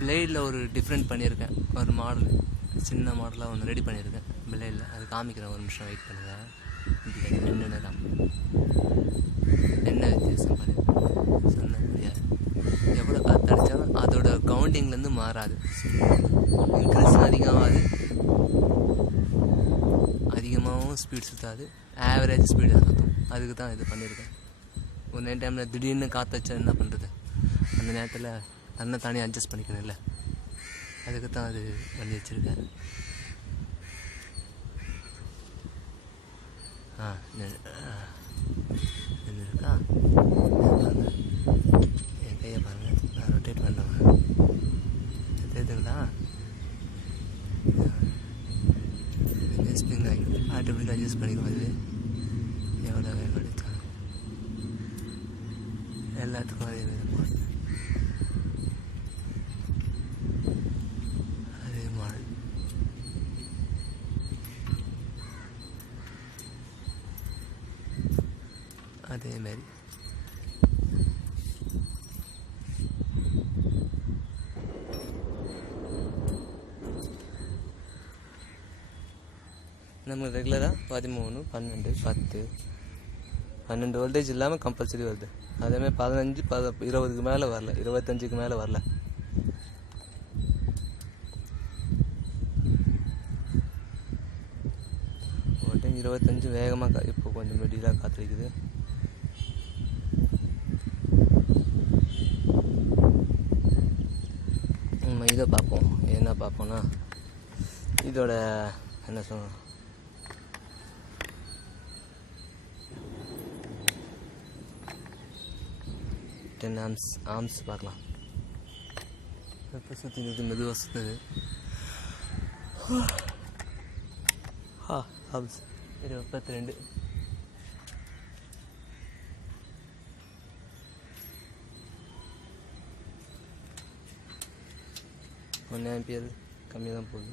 பிளேடில் ஒரு டிஃப்ரெண்ட் பண்ணியிருக்கேன். ஒரு மாடல் சின்ன மாடலாக ஒன்று ரெடி பண்ணியிருக்கேன் பிளேடில். அது காமிக்கிறேன், ஒரு நிமிஷம் வெயிட் பண்ணுங்கள். பிளேட் என்னென்ன காமிக்கிறேன், என்ன வித்தியாசம் பண்ணியிருக்கேன் சொன்ன முடியாது. எவ்வளோ காற்று அடித்தாலும் அதோட கவுண்டிங்லேருந்து மாறாது. இன்க்ரீஸும் அதிகமாகாது, அதிகமாகவும் ஸ்பீட் சுற்றாது, ஆவரேஜ் ஸ்பீடு தான் சுற்றும். அதுக்கு தான் இது பண்ணியிருக்கேன். ஒரு நைட் டைமில் திடீர்னு காற்று வச்சா என்ன பண்ணுறது, அந்த நேரத்தில் தன்னை தானே அட்ஜஸ்ட் பண்ணிக்கணும் இல்லை, அதுக்கு தான் அது பண்ணி வச்சுருக்கேன். இருக்கா பாருங்கள், என் கையை பாருங்கள், நான் ரொட்டேட் பண்ணுறேன் தெரியுதுங்களா. ஸ்ப்ரிங் ஆட்டோமேட்டிக் அட்ஜஸ்ட் பண்ணிக்கும். அது எவ்வளோ வேகம் அடித்தாலும் எல்லாத்துக்கும் அதே விதமாக அதே மாடல். அதேமாரி நம்ம ரெகுலராக 13, 12, 10, 12 வோல்டேஜ் இல்லாமல் கம்பல்சரி வருது. அதேமாதிரி 15, 20க்கு மேலே வரல, 25க்கு மேலே வரல. ஒரு டைம் 25 வேகமாக இப்போ கொஞ்சம் மெடியலாக காத்திருக்குது. நம்ம இதை பார்ப்போம், என்ன பார்ப்போம்னா இதோட என்ன சொல்லுவோம், 10 ஆம்ஸ் பார்க்கலாம். இப்போ சுற்றி மெதுவாக சுற்றுது. ஆம்ஸ் 32, 1 ஆம்பியர் கம்மியாக தான் போகுது.